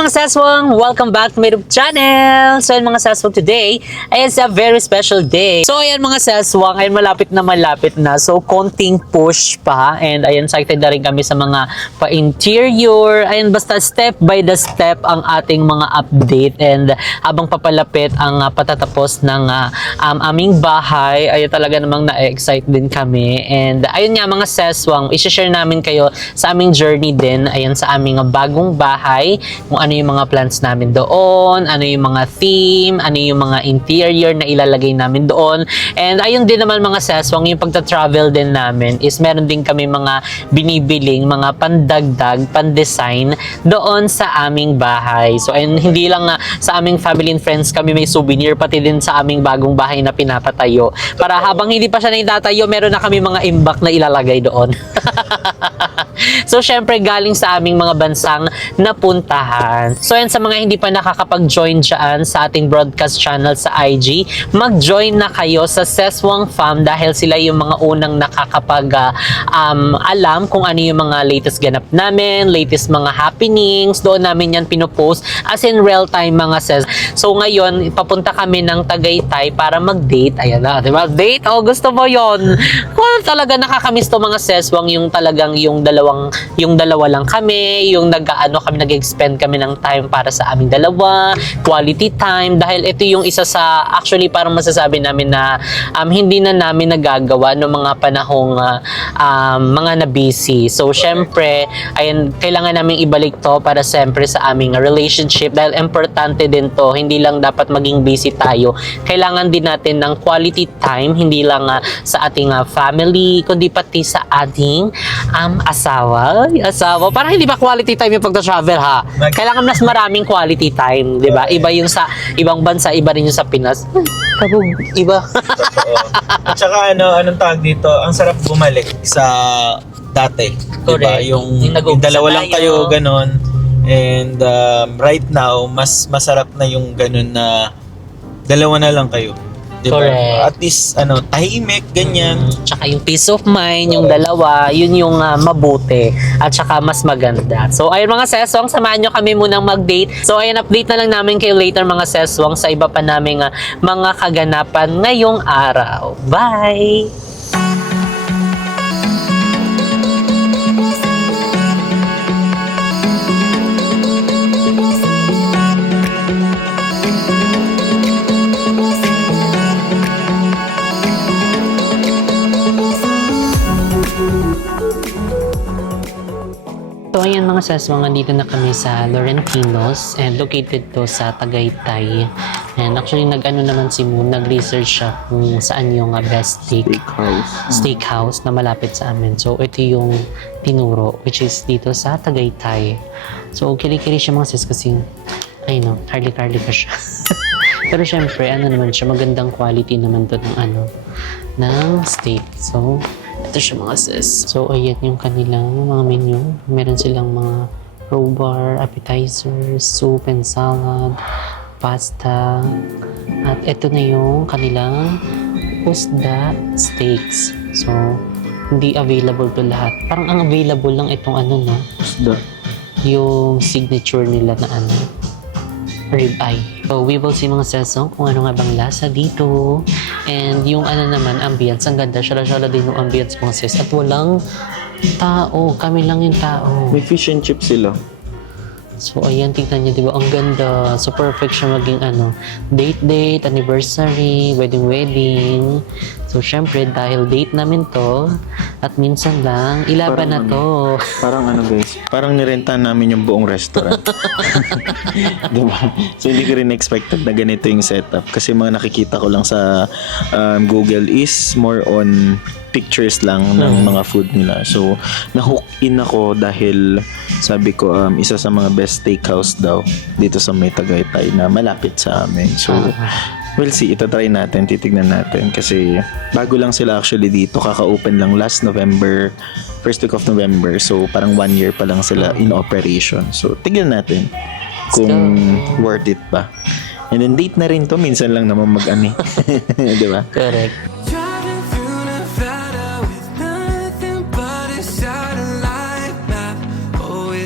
mga saswang! Welcome back to my YouTube channel! So ayan mga saswang, today ay a very special day. So ayan mga saswang, ay malapit na. So konting push pa. And ayan, excited na rin kami sa mga pa-interior. Ayan, basta step by the step ang ating mga update. And habang papalapit ang patatapos ng aming bahay, ay talaga namang na-excite din kami. And ayun nga mga saswang, i-share namin kayo sa aming journey din. Ayan, sa aming bagong bahay, kung ano yung mga plans namin doon, ano yung mga theme, ano yung mga interior na ilalagay namin doon. And ayun din naman mga saswang, yung pagta-travel din namin is meron din kami mga binibiling, mga pandagdag, pandesign doon sa aming bahay. So ayun, hindi lang sa aming family and friends kami may souvenir, pati din sa aming bagong bahay na pinapatayo. Para habang hindi pa siya naitatayo, meron na kami mga imbak na ilalagay doon. So syempre galing sa aming mga bansang napuntahan. So yan, sa mga hindi pa nakakapag-join dyan sa ating broadcast channel sa IG, mag-join na kayo sa Seswang Fam dahil sila yung mga unang alam kung ano yung mga latest ganap namin, latest mga happenings. Doon namin yan pinopost as in real time mga ses. So ngayon, papunta kami ng Tagaytay para mag-date. Ayan na, diba? Date? Oh, gusto mo yon? Well, talaga nakakamiss to mga seswang, yung talagang yung dalawa lang kami, yung kami nag-expend kami ng time para sa aming dalawa, quality time, dahil ito yung isa sa actually parang masasabi namin na hindi na namin nagagawa no mga panahong mga na-busy. So syempre, ayun, kailangan namin ibalik to para syempre sa aming relationship dahil importante din to. Hindi lang dapat maging busy tayo. Kailangan din natin ng quality time, hindi lang sa ating family, kundi pati sa ating asawa. Parang hindi ba quality time yung pagta-travel ha? Kailangan mas maraming quality time, di ba? Iba yung sa ibang bansa, iba rin yung sa Pinas. Kabog, iba. At saka anong tawag dito, ang sarap bumalik sa dati. Diba? Yung dalawa lang kayo, ganon. And right now, mas masarap na yung ganon na dalawa na lang kayo. Diba? Correct. At least, tahimik, ganyan. Tsaka yung peace of mind, yung dalawa, yun yung mabuti. At tsaka mas maganda. So, ayun mga seswang, samahan nyo kami munang mag-date. So, ayun, update na lang namin kayo later mga seswang sa iba pa naming mga kaganapan ngayong araw. Bye! So ayan mga saswang, dito na kami sa Laurentinos and located to sa Tagaytay. And actually naman si Moon, nag-research siya kung saan yung best steakhouse na malapit sa amin. So ito yung tinuro, which is dito sa Tagaytay. So kili-kili siya mga sis kasi hardly ka siya. Pero syempre naman siya, magandang quality naman to ng steak. So ito siya mga sis. So, ayan yung kanilang mga menu. Meron silang mga raw bar, appetizers, soup and salad, pasta. At ito na yung kanilang usda steaks. So, hindi available to lahat. Parang ang available lang itong Usda. yung signature nila na rib eye. So, we will see mga sesong kung ano nga bang lasa dito. And yung naman, ambience. Ang ganda. Syala-syala din yung ambience mga sis. At walang tao. Kami lang yung tao. May fish and chips sila. So, ayan. Tignan niyo, diba? Ang ganda. So, perfect siya maging date, anniversary, wedding. So, syempre, dahil date namin to, at minsan lang, ilaban na to. Parang guys, parang nirentahan namin yung buong restaurant. Diba? So, hindi ko rin expected na ganito yung setup. Kasi mga nakikita ko lang sa Google is more on pictures lang ng mga food nila. So, na-hook in ako dahil sabi ko, isa sa mga best steakhouse daw dito sa may Tagaytay na malapit sa amin. So, we'll see. Itatry natin, titignan natin. Kasi bago lang sila actually dito. Kaka-open lang last November, first week of November. So, parang 1 year pa lang sila in operation. So, tignan natin kung worth it ba. And then, date na rin to. Minsan lang naman mag-ani. Diba? Correct.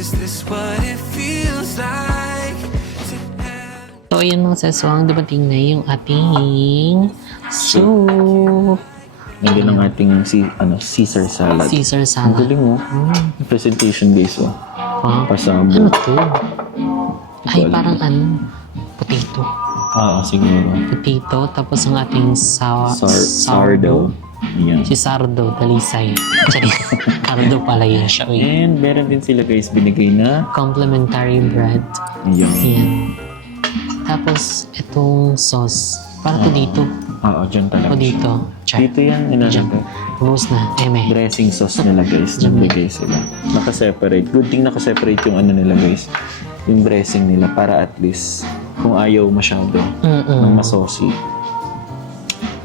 Is this what it feels like? ayan mga saswang, dumating na yung ating soup. Nandun ang ating Caesar salad. Caesar Ang salad. galing mo. Presentation guys, oh. Huh? Pasabo. Ano to? Ay, Ito, parang potato. Siguro. Potato, tapos ang ating Sardo. Yan. Si Sardo, Dalisay. Sorry, Sardo pala yun siya. Uy. And meron din sila guys binigay na Complimentary bread. yung Ayan. Tapos, itong sauce. Para to dito. dyan talaga. O dito. Char. Dito yan nilalagay. Rose na. Eme. Dressing sauce nila guys. Nagbigay sila. Nakaseparate. Good thing nakaseparate yung nila guys. Yung dressing nila para at least kung ayaw masyado ng masaucy.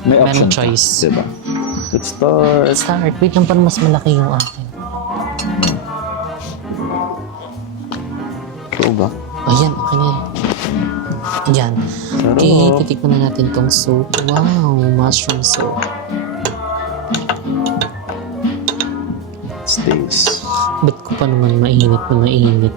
May option Merong choice. Diba? Let's start. Let's start. Wait lang, parang mas malaki yung akin. Ito ba? Ayan, okay na yan. Yan. Okay, titikman na natin tong soup. Wow, mushroom soup. Stays. Ba't ko pa naman mainit na mainit?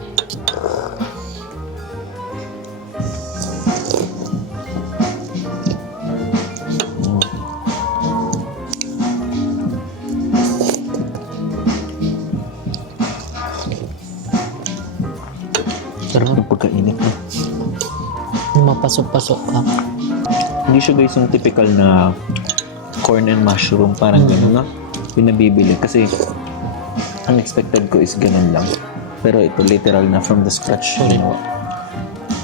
Sarap. Yung pagkainit na. Mapasok-pasok ka. Hindi siya guys yung typical na corn and mushroom. Parang gano'n na. Yung nabibili. Kasi unexpected ko is ganun lang. Pero ito literal na from the scratch. Correct. Ginawa.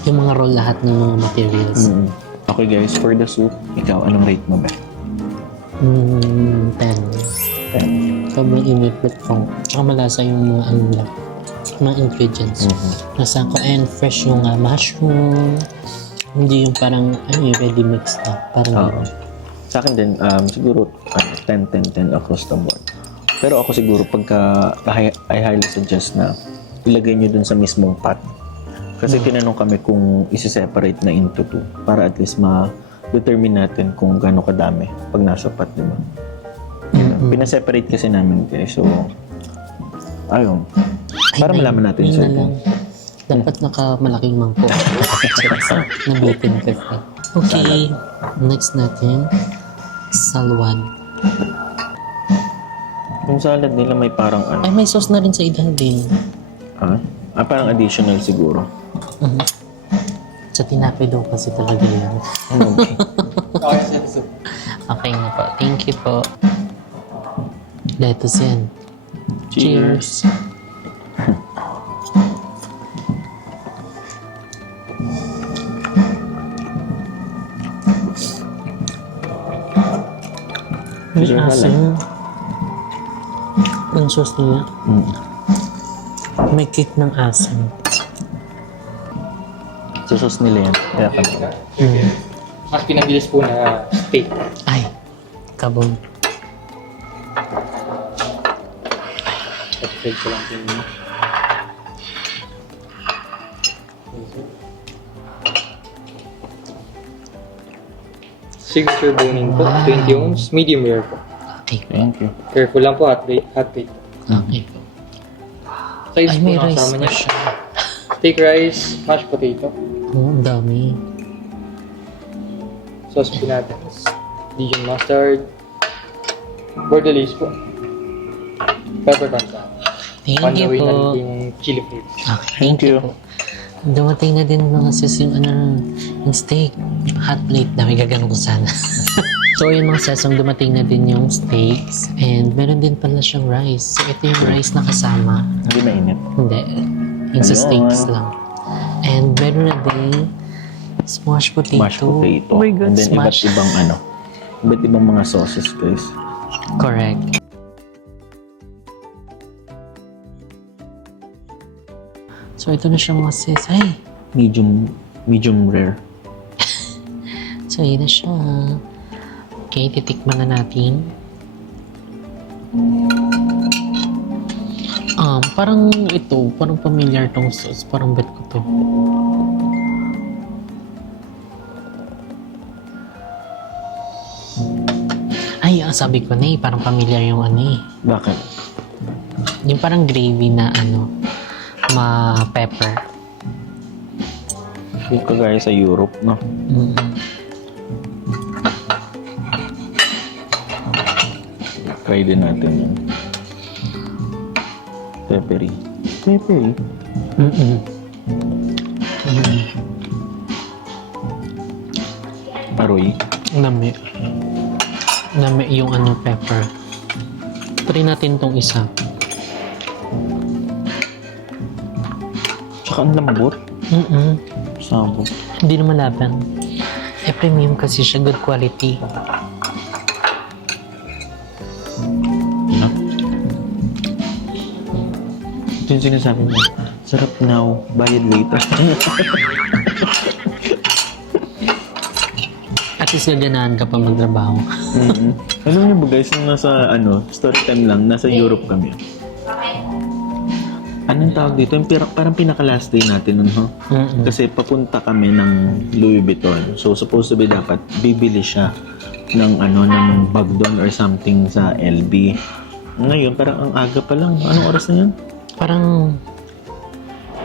Yung mga roll lahat ng mga materials. Okay guys, for the soup, ikaw, anong rate mo ba? 10. 10. Sobrang init but strong. Tsaka malasa yung mga ano lang. Mga ingredients. Nasa ko and fresh yung mushroom. Hindi yung parang ready mix na. Parang Oo. Sa akin din, siguro 10 across the board. Pero ako siguro pagka I highly suggest na ilagay nyo dun sa mismong pot. Kasi tinanong kami kung isi-separate na into two para at least ma-determine natin kung gaano kadami pag nasa pot, di ba? Pina-separate kasi namin guys. So, ayun. Para malaman natin yun sa na lang. Dapat nakamalaking mangkok. Nabitin kasi. Okay. Next natin. Salwan. Yung salad nila may parang Ay, may sauce na rin sa idalding. parang additional siguro. Sa tinapay daw kasi talaga yan. Okay. Okay na po. Thank you po. Lettuce yan. Cheers. May Cheers na asin. Ang sauce niya. May kick ng asin. So, sauce nila yan. Kaya pala. Mas pinabilis po na steak. Ay, kabog. Steak ko lang po. Signature boning po, 20 ounce, medium rare po. Okay. Thank you. Careful lang po, hot plate. Okay. Size Ay, po may na rice kasama pa niya. siya. Steak rice, mashed potato. Oh, ang dami. Sauce po natin. Dijon mustard. Bordelaise po. Pepper pasta. Thank On the you way na po. rin yung chili flakes. Okay, thank you po. Dumating na din mga sis yung yung steak. Hot plate na, may gagano ko sana. So yun mga sis, dumating na din yung steaks. And meron din pala siyang rice. So ito yung rice na kasama. Hindi mainit. Hindi. Yung sa Ayun. steaks lang. And meron na din smashed potato. Mashed potato. Oh my God, And then smashed. iba't ibang mga sauces guys. Correct. So ito na siya mga sis. Ay! Medium rare. So yun na siya. Okay, titikman na natin. Parang ito, parang familiar tong sauce. Parang bet ko to. Ay, sabi ko na parang familiar yung Bakit? yung parang gravy na ma-pepper. Yung kagaya sa Europe, no? Mm. Try din natin yun. Peppery. Peppery? Mm-mm. Aroy. Nami. Nami yung ano, pepper. Try natin tong isa. Tsaka ang lambot. Mm-mm. Sabo. Hindi naman laban. Eh, premium kasi siya. Good quality. No? Ito yung sinasabi mo. Sarap now, bayad later. At least gaganahan ka pa magtrabaho. Mm-hmm. Alam niyo ba guys, nung nasa story time lang, nasa Europe kami. Anong tawag dito? Yung parang pinaka-last day natin nun, ho? Mm-mm. Kasi papunta kami ng Louis Vuitton. So, supposed to be dapat bibili siya ng ng bag doon or something sa LB. Ngayon, parang ang aga pa lang. Anong oras na yun? Parang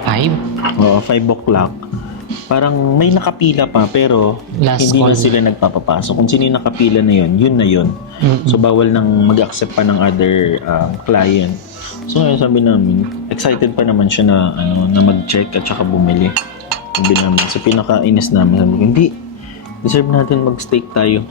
5? Oo, 5 o'clock. Parang may nakapila pa pero Last hindi na call. sila nagpapapasok. Kung sino yung nakapila na yun na yun. Mm-mm. So, bawal nang mag-accept pa ng other client. So, ngayon sabi namin, excited pa naman siya na, na mag-check at saka bumili. Sabi namin, sa pinaka-inis namin, sabi ko, hindi, deserve natin mag-steak tayo.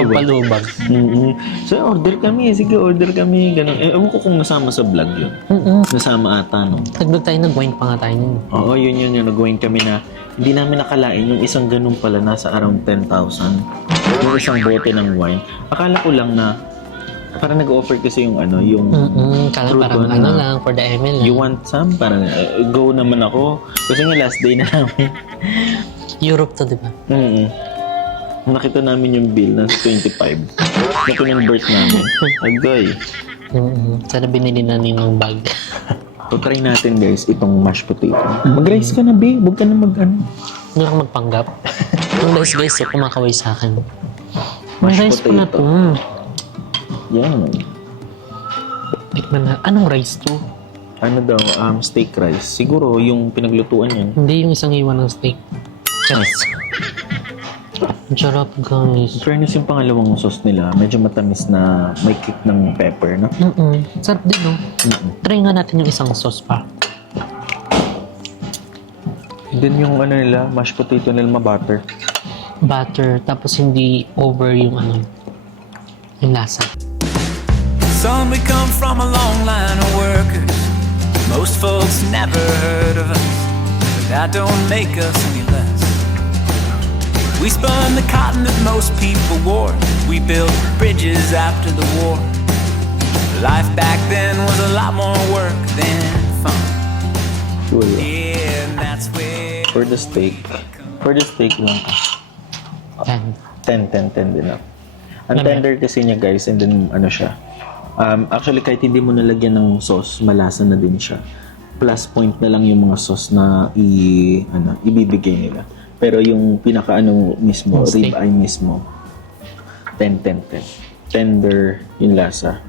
Magpalubag. Mm-hmm. So, order kami. Sige, order kami. Ganun. Ewan ko kung nasama sa vlog yun. Mm-mm. Nasama ata, no? Nagdag tayo, nag-wine pa nga tayo nun. Oo, yun. Nag-wine kami na hindi namin nakalain yung isang ganun pala nasa around 10,000. Yung isang bote ng wine. Akala ko lang na parang nag-offer kasi yung yung Kala True parang to, lang, for the ML lang. you want some? Parang go naman ako. Kasi nga last day na namin. Europe to, di ba? Mm-mm. Nakita namin yung bill nasa 25. Na pinang-birth namin. Agay. Sana binili na ng bag. So try natin guys itong mashed potato. Mag-rice ka na, babe. Huwag ka na Hindi ako magpanggap. Yung guys, so kumakaway sa akin. May Mashed rice pa na potato. to. Yan. Tikman na. Anong rice to? Ano daw, steak rice. Siguro yung pinaglutuan yan. Hindi yung isang iwan ng steak. Just. Ang sarap, guys. In fairness, yung pangalawang sauce nila, medyo matamis na may kick ng pepper, no? Sarap din, no? Try nga natin yung isang sauce pa. And then yung nila, mashed potato nila ma-butter. Butter, tapos hindi over yung yung lasa. Son, we come from a long line of workers. Most folks never heard of us, but that don't make us any less. We spun the cotton that most people wore. We built bridges after the war. Life back then was a lot more work than fun. Cool. Yeah, and that's where For the steak lang. Yan. 10 din ako. Ang tender kasi niya guys, and then siya. Actually, kahit hindi mo nalagyan ng sauce, malasa na din siya. Plus point na lang yung mga sauce na ibibigay nila. Pero yung pinaka mismo, Yung steak. rib eye mismo, 10. Tender yung lasa.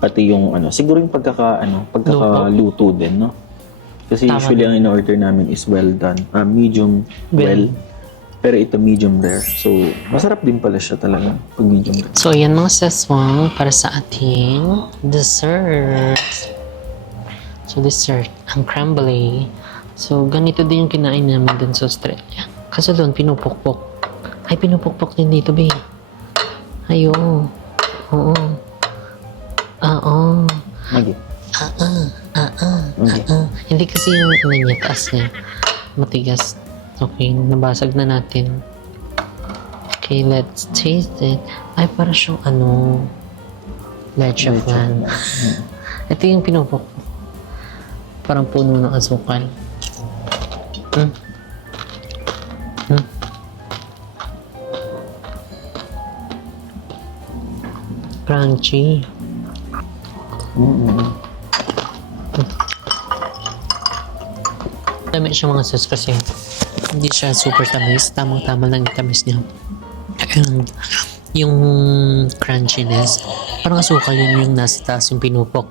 Pati yung siguro yung pagkakaluto din, no? Kasi Tama usually ang in-order namin is well done. Medium well. Pero ito medium rare. So, masarap din pala siya talaga pag medium rare. So, ayan mga seswang para sa ating dessert. So, dessert, ang crumble. So, ganito din yung kinain namin dun sa Australia. Kasi doon, pinupukpok. Ay, pinupukpok din dito, babe. Ay, oo. Oo. Okay. Okay. Hindi kasi yung niya, taas niya. Matigas. Okay, nabasag na natin. Okay, let's taste it. Ay, para siyang leche flan. Ito yung pinupok. Parang puno ng asukal. Crunchy. Dami siya mga sauce kasi hindi siya super tamis. Tamang-tama lang yung tamis niya. And yung crunchiness, parang asukal yun yung nasa taas yung pinupok.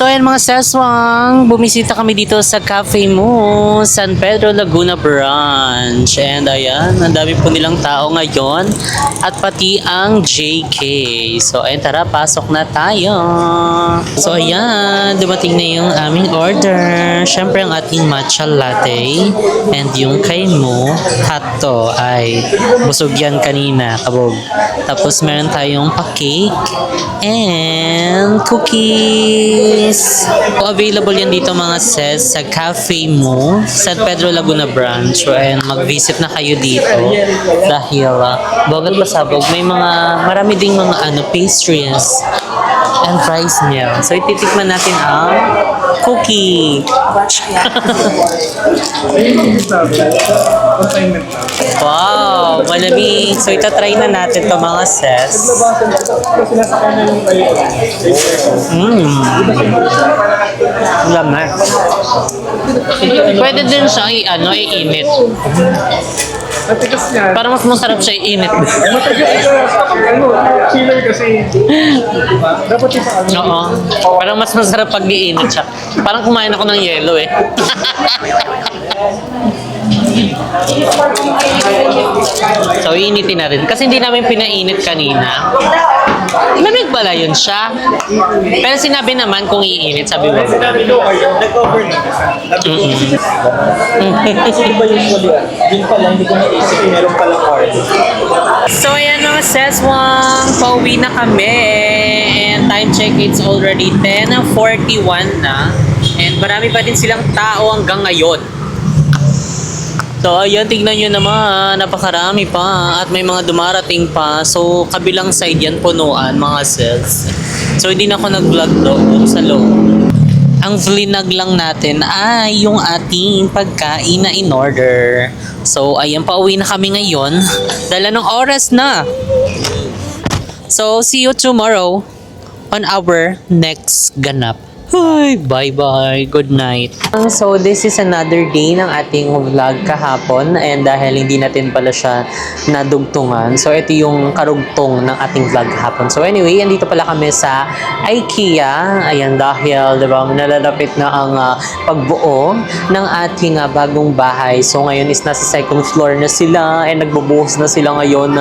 So ayan mga seswang, bumisita kami dito sa Cafe Mo, San Pedro Laguna Branch. And ayan, ang dami po nilang tao ngayon at pati ang JK. So ayan, tara, pasok na tayo. So ayan, dumating na yung aming order. Syempre ang ating matcha latte and yung kay Mo, hotto ay busog yan kanina, kabog. Tapos meron tayong pa-cake and cookies. Available yan dito mga sis sa Cafe Mo, San Pedro Laguna Branch. And mag-visit na kayo dito dahil bagat pasabog may marami ding mga pastries and fries niya. So ititikman natin ang cookie. Wow, malamig. So itatry na natin to mga sis. Lamay. Pwede din siya iinit. Para mas masarap siya iinit. Chiller kasi. Dapat ipa Oo. Parang mas masarap pag iinit siya. Parang kumain ako ng yelo eh. So, iinitin na rin. Kasi hindi namin pinainit kanina. Lamig pala yun siya. Pero sinabi naman kung iinit, sabi mo. Nag-overnight. Kasi iba usually, yun pala, hindi ko naisip, meron palang order. So, ayan mga seswang, pauwi na kami. And time check, it's already 10:41 na. And marami pa din silang tao hanggang ngayon. So, ayan, tignan nyo naman, napakarami pa at may mga dumarating pa. So, kabilang side yan, punuan, mga sis. So, hindi na ako nag-vlog doon sa loob. Ang vlinag lang natin ay yung ating pagkain na in-order. So, ayan, pauwi na kami ngayon. Dala ng oras na. So, see you tomorrow on our next ganap. Hi, bye-bye. Good night. So, this is another day ng ating vlog kahapon and dahil hindi natin pala siya nadugtungan. So, ito yung karugtong ng ating vlog kahapon. So, anyway, andito pala kami sa IKEA. Ayan, dahil, diba, nalalapit na ang pagbuo ng ating bagong bahay. So, ngayon is nasa second floor na sila and nagbubuhos na sila ngayon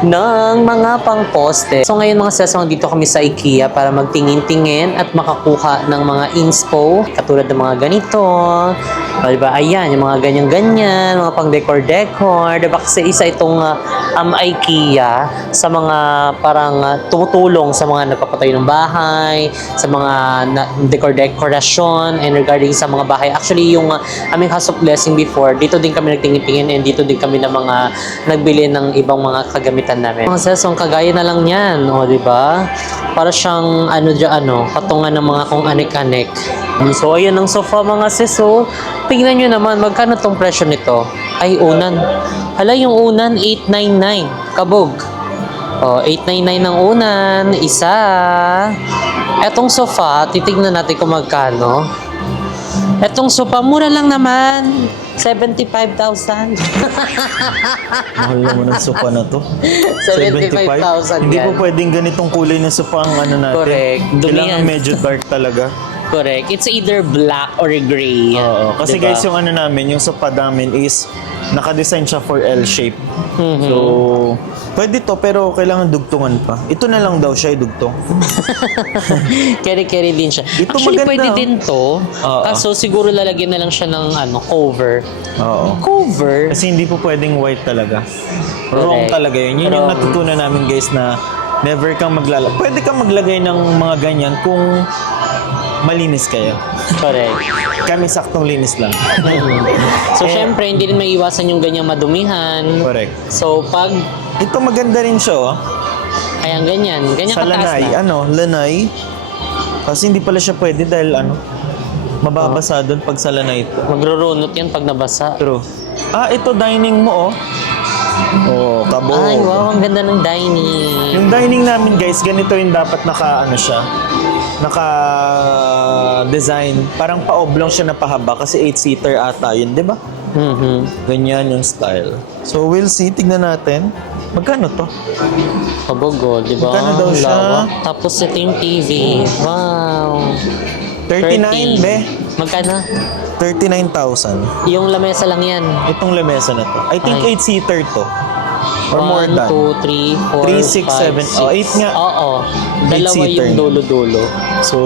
ng mga pang-poste. So, ngayon mga sesong, dito kami sa IKEA para magtingin-tingin at makakuha ng mga inspo, katulad ng mga ganito. O, diba? Ayan, yung mga ganyan-ganyan, mga pang-decor-decor. Diba? Kasi isa itong IKEA sa mga parang tumutulong sa mga nagpapatayo ng bahay, sa mga decor-decoration, and regarding sa mga bahay. Actually, yung aming House of Blessing before, dito din kami nagtingin-tingin and dito din kami ng mga nagbili ng ibang mga kagamitan namin. Mga sesong, kagaya na lang yan. O, diba? Para siyang patungan ng mga kung anik-anik. So, ayan ang sofa mga sis. So, tingnan nyo naman, magkano tong presyo nito? Ay, unan. Hala, yung unan, 899. Kabog. O, 899 ang unan. Isa. Etong sofa, titignan natin kung magkano. Etong sofa, mura lang naman. 75,000. Mahal naman ang sopa na to. 75,000 Hindi yan. po pwedeng ganitong kulay na sopa ang natin. Correct. Kailangan Dumihan. medyo dark talaga. Correct. It's either black or gray. Oo. Kasi Diba? guys, yung namin, yung sopa namin is naka-design siya for L shape. Mhm. So, pwede to pero kailangan dugtungan pa. Ito na lang daw siya dugtong. Carry din siya. Ito Actually, maganda, pwede oh. din to. Oo. Kaso siguro lalagyan na lang siya ng cover. Oo. Cover? Kasi hindi po pwedeng white talaga. Wrong Correct. talaga yun. Yun yung Wrong. natutunan namin guys na never kang maglalagay. Pwede kang maglagay ng mga ganyan kung malinis kayo. Correct. Kami saktong linis lang. So, syempre, hindi rin maiiwasan yung ganyang madumihan. Correct. So, pag Ito maganda rin siya oh. ayan, ganyan Sa kataas lanay. na. Lanay. Kasi hindi pala siya pwede dahil mababasa doon pag sa lanay ito. Magrurunot yan pag nabasa. True. Ito dining mo oh. Oh, kabog. Ay, wow, ang ganda ng dining. Yung dining namin guys, ganito yung dapat siya. Naka-design. Parang pa-oblong siya na pahaba kasi 8-seater ata yun, di ba? Mhm. Ganyan yung style. So we'll see, tignan natin. Magkano to? Kabogo, di ba? Magkano daw Ang siya? lawak. Tapos ito yung TV. Wow. 39, be. Magkano? 39,000. Yung lamesa lang yan. Itong lamesa na to. I think Ay. 8-seater to. Or more 1, than. 2, 3, 4, 3, 6, 7. Oh, 8 nga. Oo. Dalawa 8-seater. yung dulo-dulo. So,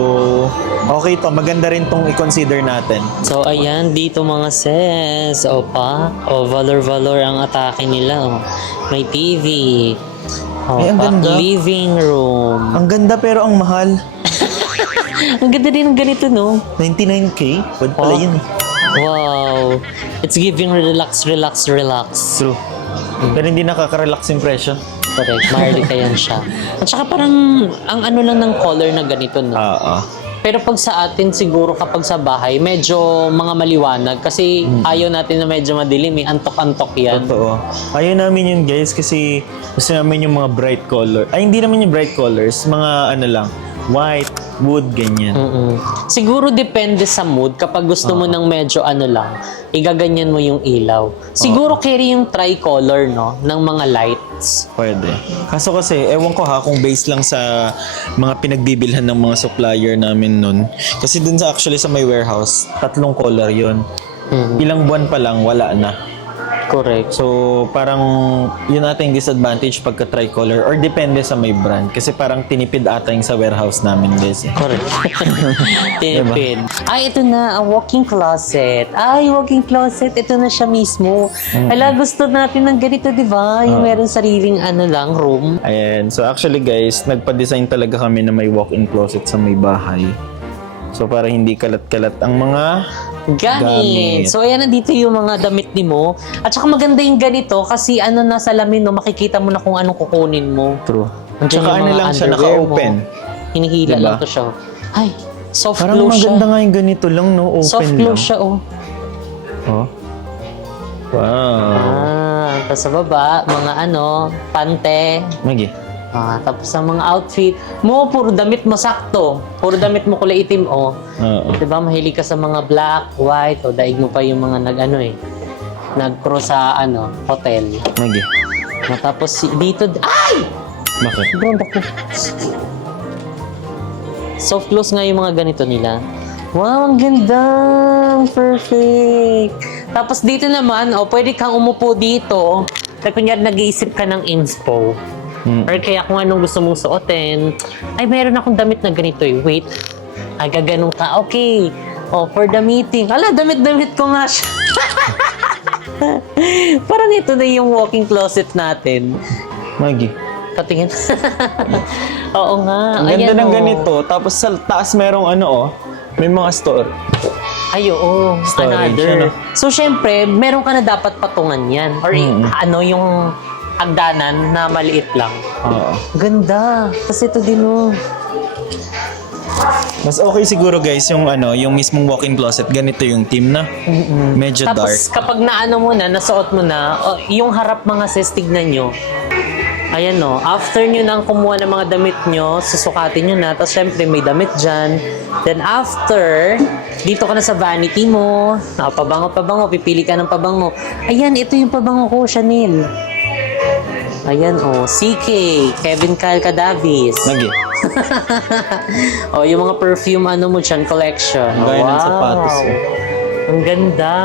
okay to. Maganda rin tong i-consider natin. So, ayan, dito mga sis. O pa. O, valor ang atake nila. O. May TV. O, Ay, ang pa. ganda. Living room. Ang ganda pero ang mahal. Ang ganda din ng ganito, no? 99K? Pwede pala Oh. yun eh. Wow. It's giving relax. True. Pero hindi nakaka-relax yung presyo. Correct. Maharlika yan siya. At saka parang, ang ano lang ng color na ganito, no? Oo. Pero pag sa atin siguro kapag sa bahay, medyo mga maliwanag kasi ayaw natin na medyo madilim eh. Antok-antok yan. Totoo. Ayaw namin yun guys kasi gusto namin yung mga bright color. Ay, hindi naman yung bright colors. Mga ano lang, white, wood, ganyan. Siguro depende sa mood. Kapag gusto mo ng medyo ano lang, igaganyan mo yung ilaw. Siguro carry yung tricolor, no? Ng mga lights. Pwede. Kaso kasi, ewan ko ha, kung based lang sa mga pinagbibilhan ng mga supplier namin nun. Kasi dun sa actually sa may warehouse, 3 color yon. Ilang buwan pa lang, wala na. Correct. So, parang yun ating disadvantage pagka tricolor or depende sa may brand. Kasi parang tinipid ata yung sa warehouse namin guys. Correct. Tinipid. Ay, ito na, ang walk-in closet. Ay, walk-in closet, ito na siya mismo. Ala, gusto natin ng ganito, di ba? Yung meron sariling ano lang, room. Ayan. So, actually guys, nagpa-design talaga kami na may walk-in closet sa may bahay. So, para hindi kalat-kalat ang mga Gamit. So, ayan, nandito yung mga damit ni mo. At saka maganda yung ganito kasi ano na salamin, no, makikita mo na kung anong kukunin mo. true. Nandiyan Tsaka yung ano mga lang siya, underwear mo. naka-open. Hinihila Diba? lang to siya. Ay, soft Parang close siya. maganda nga yung ganito lang, no? Open Soft lang. close siya, oh. Oh. Wow. Tapos sa baba, mga ano, pante. Magi. Tapos sa mga outfit mo, puro damit mo sakto. Puro damit mo kulay itim, oh. Oo. Diba, mahilig ka sa mga black, white, o daig mo pa yung mga nag-ano eh. Nag-cross sa ano, hotel. Magi. Tapos dito, ay! Bakit? Sobrang bako. Soft close nga yung mga ganito nila. Wow, ang ganda! Perfect! Tapos dito naman, pwede kang umupo dito. Kaya kunyari nag-iisip ka ng inspo. Or kaya kung anong gusto mong suotin. Ay, meron akong damit na ganito eh. Wait. Ay, gaganong ka. Okay. For the meeting. Ala, damit-damit ko nga siya. Parang ito na yung walk-in closet natin. Magi. Patingin. Oo nga. Ang ganda Ayan, ng oh. ganito. Tapos sa taas merong ano oh. May mga store. Ay, oo. Storage, Another. ano? So, syempre, meron ka na dapat patungan yan. Or ano yung hagdanan na maliit lang. Oo. Ganda. Kasi ito din, oh. Mas okay siguro guys yung ano, yung mismong walk-in closet. Ganito yung team na. Medyo dark. Tapos, kapag naano mo na, nasuot mo na, yung harap mga sis, tignan nyo. Ayan no, after nyo nang kumuha ng mga damit nyo, susukatin nyo na, tapos syempre may damit dyan. Then after, dito ka na sa vanity mo, pabango, pipili ka ng pabango. Ayan, ito yung pabango ko, Chanel. Ayan CK, Kevin Kyle Cadavis. Magi. Yung mga perfume ano mo dyan, collection. Gaya ng sapatos, eh. Ang ganda.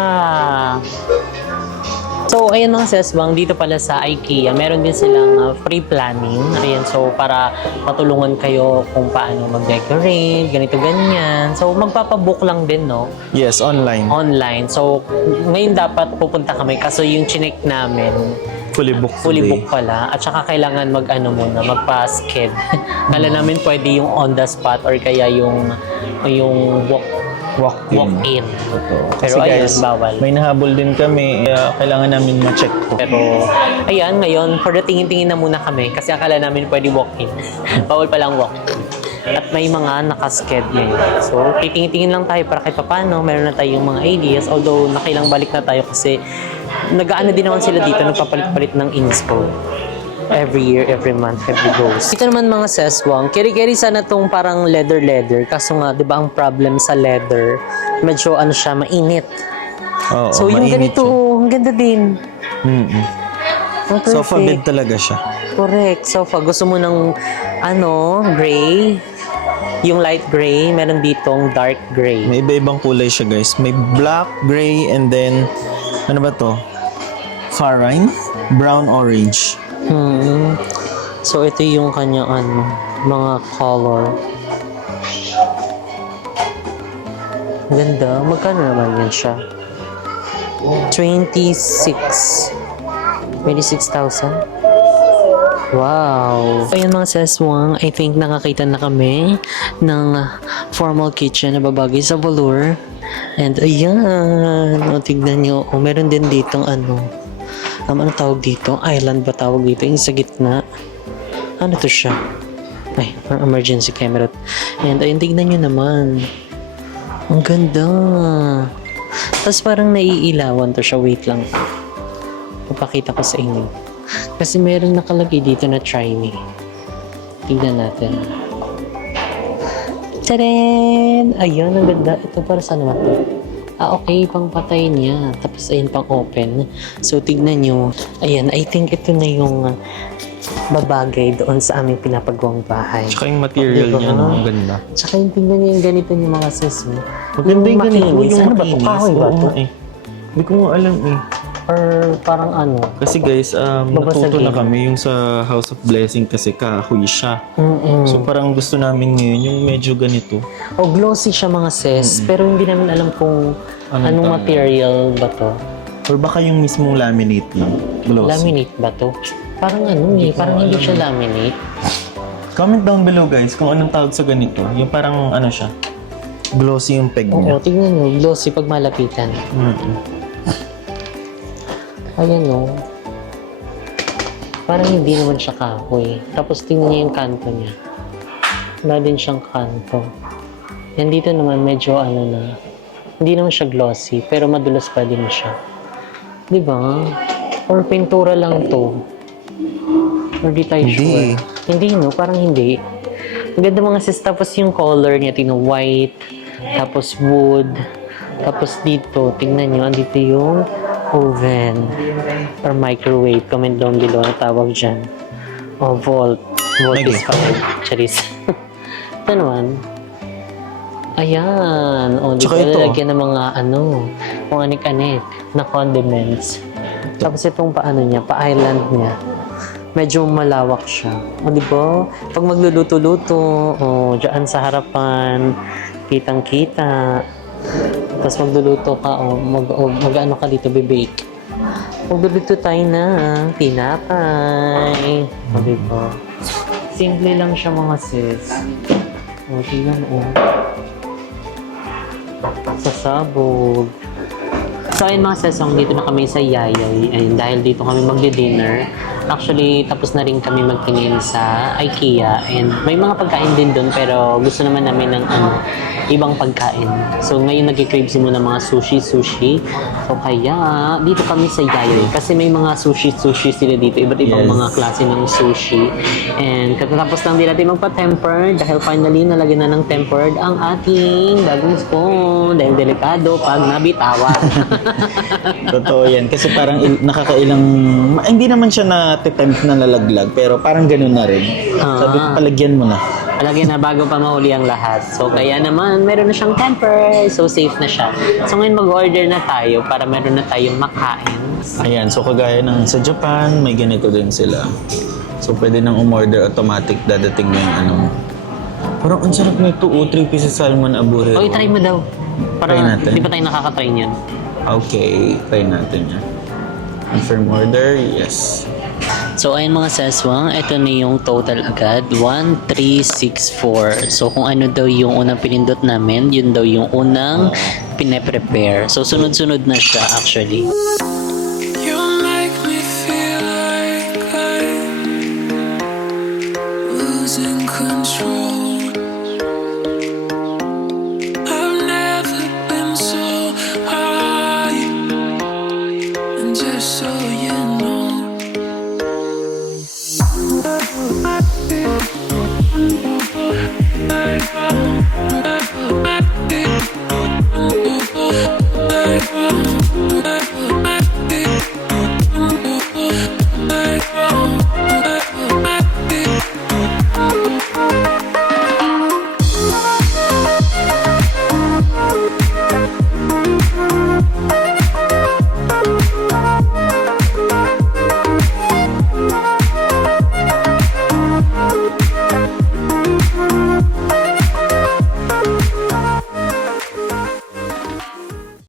So, ayan mga sesbang, dito pala sa IKEA, meron din silang free planning. Ayan, so para matulungan kayo kung paano mag-decorate, ganito, ganyan. So, magpapabook lang din, no? Yes, online. Online. So, ngayon dapat pupunta kami kasi yung chinek namin, Fully booked fully today. book pala. At saka kailangan muna, magpa-sked. Kala namin pwede yung on the spot or kaya yung walk-in. Totoo. Pero Kasi ayun, guys, bawal. may nahabol din kami. Kaya kailangan namin ma-check ko. Pero, ayan, ngayon, for the tingin-tingin na muna kami kasi akala namin pwede walk-in. Bawal palang walk-in. At may mga nakasked ngayon. So, titingin-tingin lang tayo para kahit paano, meron na tayong mga ideas. Although, nakilang balik na tayo kasi nag-aano din naman sila dito, nagpapalit-palit ng inspo. Every year, every month, every goes. Ito naman mga seswang, keri-keri sana tong parang leather. Kaso nga, di ba ang problem sa leather, medyo ano siya, mainit. Oo, So, yung mainit ganito, siya. ang ganda din. Ang Sofa bed perfect. talaga siya. Correct. Sofa. Gusto mo ng, gray? yung light gray, meron ditong dark gray. May iba-ibang kulay siya guys. May black, gray, and then, ano ba to? Farine? Brown, orange. So, ito yung kanyang mga color. Ganda. Magkano naman yan siya? 26,000. Wow! Ayan mga seswang, I think nakakita na kami ng formal kitchen na babagay sa velour. And ayan, o tignan nyo, meron din ditong ano tawag dito? Island ba tawag dito? Yung sa gitna. Ano to siya? Ay, emergency camera. And ayun, tignan nyo naman. Ang ganda. Tapos parang naiilawan to siya. Wait lang. Papakita ko sa inyo. Kasi meron nakalagay dito na try me. Tignan natin. Tadaan! Ayun, ang ganda. Ito para saan naman to? Okay, pang patay niya. Tapos ayun, pang open. So, tignan nyo. Ayan, I think ito na yung babagay doon sa aming pinapagawang bahay. Tsaka yung material niya, no? Ang ganda. Tsaka yung tingnan niyo yung ganito yung mga sis mo. Maganda yung ganito, makinis. yung Ano ba ito? makinis. Kahoy ba Oo ito? nga eh. Hindi ko nga alam eh. Or parang ano? Kasi guys, natuto na Babasagin. kami yung sa House of Blessing kasi kahoy siya. Mm-mm. So parang gusto namin ngayon yung medyo ganito. O glossy siya mga sis, pero hindi namin alam kung anong tama? material ba to. Or baka yung mismong laminate lang. Glossy. Laminate ba to? Parang ano eh, parang hindi siya laminate. Comment down below guys kung anong tawag sa ganito. Yung parang ano siya. Glossy yung peg Oo, niya. tignan nyo, glossy pag malapitan. Ayan o. Parang hindi naman siya kahoy. Tapos tingnan niyo yung kanto niya. Wala din siyang kanto. Yan dito naman medyo ano na. Hindi naman siya glossy, pero madulas pa din siya. Di ba? Or pintura lang to. Or di tayo Hindi. sure. Hindi no, parang hindi. Ang ganda mga sis, tapos yung color niya, tingnan white, tapos wood, tapos dito, tingnan nyo, andito yung oven or microwave. Comment down below na tawag dyan. O, vault. Vault is fine. Charis. Ito naman. Ayan. O, di Tsaka ba ito. lalagyan ng mga kung anik-anik na condiments. Tapos itong paano niya, pa-island niya. Medyo malawak siya. O, di ba? Pag magluluto-luto, dyan sa harapan, kitang-kita. Tapos magluluto ka, mag-ano ka dito, bibake. Magluluto tayo na tinapay. O, di ba? Simple lang siya mga sis. O, tingnan mo. Sasabog. So, ayun mga sesong, dito na kami sa Yayay. Ayun, dahil dito kami magdi-dinner. Actually, tapos na rin kami magtingin sa IKEA. And may mga pagkain din doon, pero gusto naman namin ng ibang pagkain. So, ngayon nag-crave muna ng mga sushi. So, kaya dito kami sa Yayay. Kasi may mga sushi sila dito. Iba't ibang Yes. mga klase ng sushi. And katapos lang din natin magpa-tempered. Dahil finally, nalagyan na ng tempered ang ating bagong spoon. Dahil delikado pag nabitawan. Totoo yan. Kasi parang nakakailang... Hindi naman siya na-tempt na lalaglag. Pero parang ganun na rin. Sabi ko, palagyan mo na. Palagyan na bago pa mahuli ang lahat. So, kaya naman, meron na siyang temper. So, safe na siya. So, ngayon mag-order na tayo para meron na tayong makain. Ayan, so kagaya ng sa Japan, may ganito din sila. So, pwede nang umorder automatic, dadating na yung ano mo. Parang ang sarap nito, 3 pieces salmon abure. O, try mo daw. Para Try natin. hindi pa tayo nakakatry niyan. Okay, try natin yan. Confirm order, yes. So, ayun mga seswang, ito na yung total agad. 1,364. So, kung ano daw yung unang pinindot namin, yun daw yung unang pine-prepare. So, sunod-sunod na siya actually. You make me feel like I'm losing control.